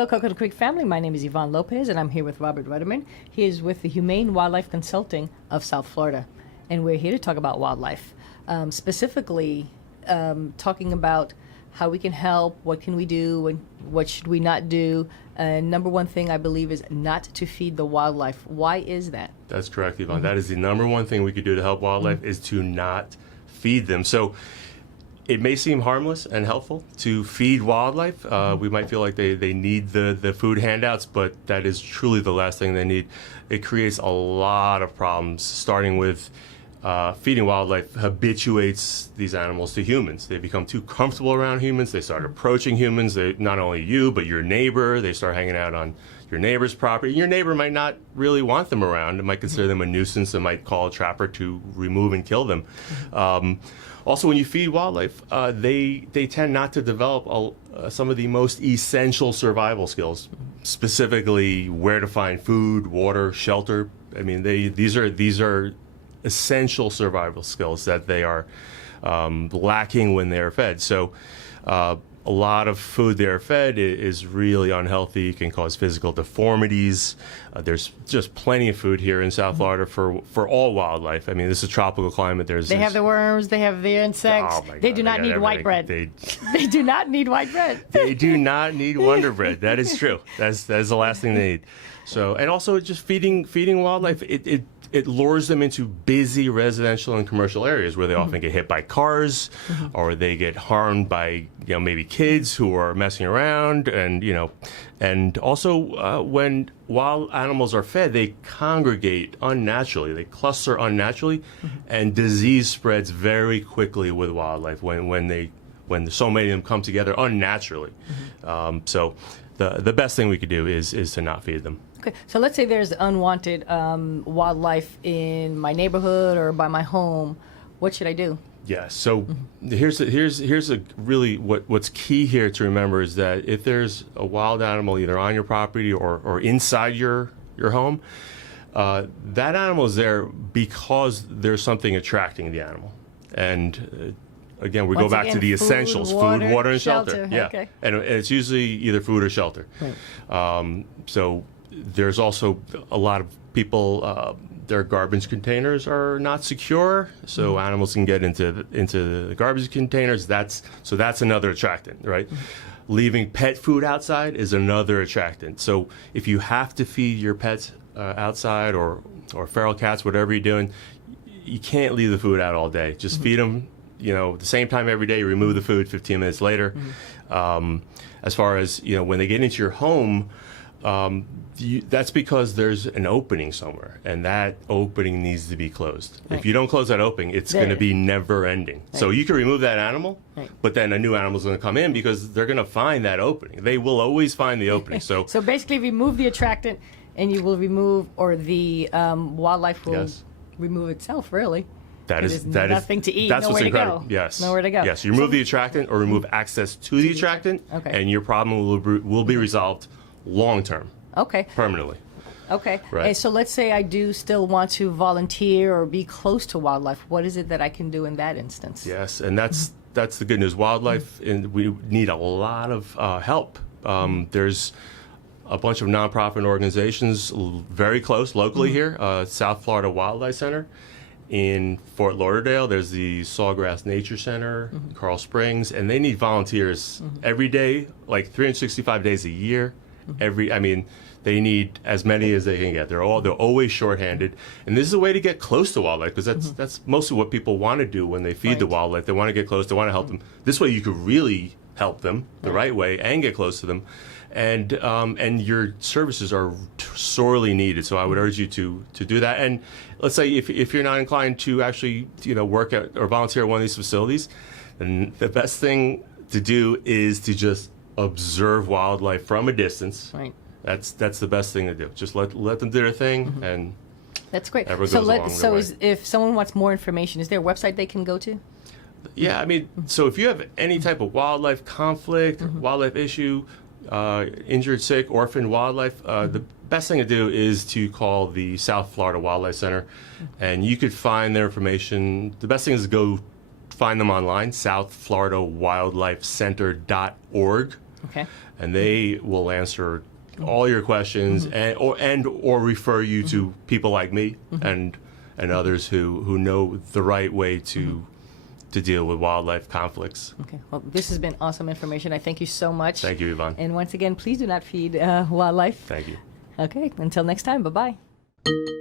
Hello, Coconut Creek family. My name is Yvonne Lopez, and I'm here with Robert Rudderman. He is with the Humane Wildlife Consulting of South Florida, and we're here to talk about wildlife, specifically talking about how we can help, what can we do, and what should we not do. Number one thing I believe is not to feed the wildlife. Why is that? That's correct, Yvonne. That is the number one thing we could do to help wildlife is to not feed them. So it may seem harmless and helpful to feed wildlife. We might feel like they need the food handouts, but that is truly the last thing they need. It creates a lot of problems, starting with feeding wildlife habituates these animals to humans. They become too comfortable around humans. They start approaching humans. Not only you, but your neighbor. They start hanging out on your neighbor's property. Your neighbor might not really want them around. It might consider them a nuisance. It might call a trapper to remove and kill them. Also, when you feed wildlife, they tend not to develop some of the most essential survival skills, specifically where to find food, water, shelter. I mean, these are essential survival skills that they are lacking when they are fed. So a lot of food they are fed is really unhealthy, can cause physical deformities. There's just plenty of food here in South Florida for all wildlife. I mean, this is a tropical climate. They have the worms, they have the insects. Oh my God, they do not need white bread. They do not need white bread. They do not need Wonder Bread. That is true. That is the last thing they need. So, and also just feeding wildlife, it lures them into busy residential and commercial areas where they often get hit by cars, or they get harmed by maybe kids who are messing around, and also when wild animals are fed, they congregate unnaturally, they cluster unnaturally, and disease spreads very quickly with wildlife when so many of them come together unnaturally. So the best thing we could do is to not feed them. Okay, so let's say there's unwanted wildlife in my neighborhood or by my home. What should I do? Yeah, so here's a really what's key here to remember is that if there's a wild animal either on your property or inside your home, that animal is there because there's something attracting the animal. And again, we go back to the essentials: food, water, and shelter. Yeah, okay. And it's usually either food or shelter. Right. So there's also a lot of people. Their garbage containers are not secure, so animals can get into the garbage containers. That's another attractant, right? Leaving pet food outside is another attractant. So if you have to feed your pets outside or feral cats, whatever you're doing, you can't leave the food out all day. Just feed them. The same time every day. Remove the food 15 minutes later. As far as when they get into your home, that's because there's an opening somewhere, and that opening needs to be closed. Right. If you don't close that opening, it's going to be never ending. Right. So you can remove that animal, but then a new animal is going to come in because they're going to find that opening. They will always find the opening. So basically, remove the attractant, and you will remove, or the wildlife will remove itself. Really. That is nothing to eat. That's nowhere what's incredible. To go. Yes. Nowhere to go. Yes. You remove the attractant or remove access to the attractant, and your problem will be resolved long term. Okay. Permanently. Okay. Right. And so let's say I do still want to volunteer or be close to wildlife. What is it that I can do in that instance? Yes, and that's the good news. Wildlife, and we need a lot of help. There's a bunch of nonprofit organizations very close locally here. South Florida Wildlife Center. In Fort Lauderdale, there's the Sawgrass Nature Center, Coral Springs, and they need volunteers every day, like 365 days a year. They need as many as they can get. They're always shorthanded, and this is a way to get close to wildlife because that's mostly what people want to do when they feed the wildlife. They want to get close. They want to help them. This way, you could really help them the right way and get close to them, and your services are sorely needed. So I would urge you to do that. And let's say if you're not inclined to actually work at or volunteer at one of these facilities, then the best thing to do is to just observe wildlife from a distance. Right. That's the best thing to do. Just let them do their thing, and that's great. So if someone wants more information, is there a website they can go to? Yeah, so if you have any type of wildlife conflict, wildlife issue, injured, sick, orphaned wildlife, the best thing to do is to call the South Florida Wildlife Center, and you could find their information. The best thing is to go find them online, southfloridawildlifecenter.org. Okay. and they will answer all your questions or refer you to people like me and others who know the right way to deal with wildlife conflicts. Okay. Well, this has been awesome information. I thank you so much. Thank you, Yvonne. And once again, please do not feed wildlife. Thank you. Okay. Until next time. Bye-bye.